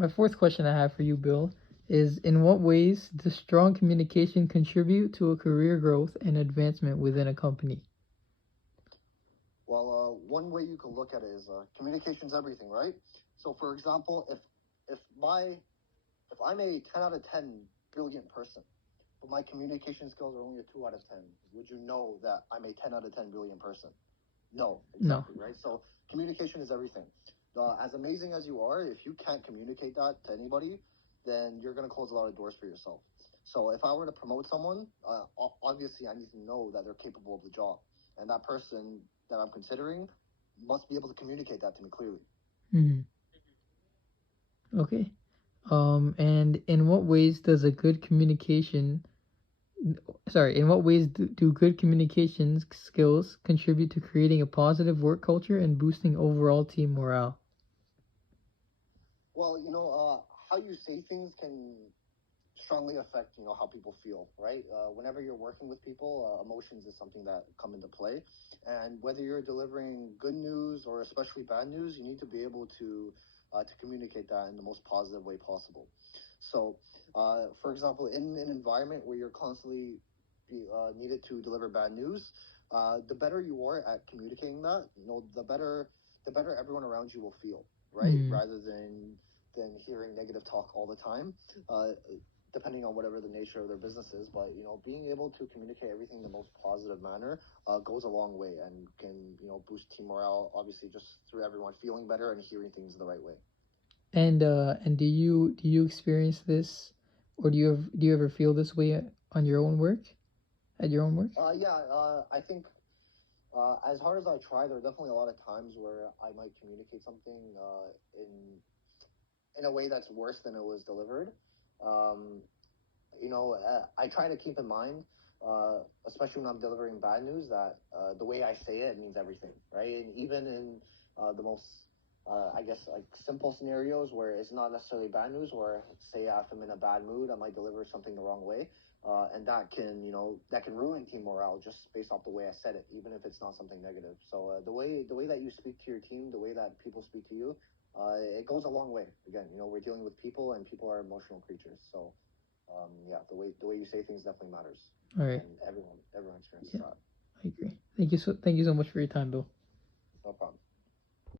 My fourth question I have for you, Bill, is in what ways does strong communication contribute to a career growth and advancement within a company? Well, one way you can look at it is communication's everything, right? So, for example, if my if I'm a 10 out of 10 brilliant person, but my communication skills are only a 2 out of 10, would you know that I'm a 10 out of 10 brilliant person? No, No. exactly, right? So communication is everything. As amazing as you are, if you can't communicate that to anybody, then you're going to close a lot of doors for yourself. So if I were to promote someone, obviously I need to know that they're capable of the job, and that person that I'm considering must be able to communicate that to me clearly. Hmm. Okay. And in what ways does a good communication, sorry, in what ways do good communication skills contribute to creating a positive work culture and boosting overall team morale? Well, how you say things can strongly affect how people feel, right? Whenever you're working with people, emotions is something that come into play, and whether you're delivering good news or especially bad news, you need to be able to communicate that in the most positive way possible. So for example, in an environment where you're constantly needed to deliver bad news, the better you are at communicating that, the better everyone around you will feel, right? Mm. Rather than hearing negative talk all the time. Depending on whatever the nature of their business is. But being able to communicate everything in the most positive manner goes a long way and can boost team morale. Obviously, just through everyone feeling better and hearing things the right way. And do you experience this, or do you ever feel this way on your own work, at your own work? Yeah, I think as hard as I try, there are definitely a lot of times where I might communicate something in a way that's worse than it was delivered. Um, I try to keep in mind, especially when I'm delivering bad news, that the way I say it means everything, right? And even in the most, I guess, like simple scenarios where it's not necessarily bad news, where say if I'm in a bad mood, I might deliver something the wrong way, and that can ruin team morale just based off the way I said it, even if it's not something negative. So the way that you speak to your team, the way that people speak to you, it goes a long way. Again, we're dealing with people, and people are emotional creatures, so yeah, the way you say things definitely matters, All right. and everyone experiences Yeah, that. I agree. Thank you so much for your time, Bill. No problem.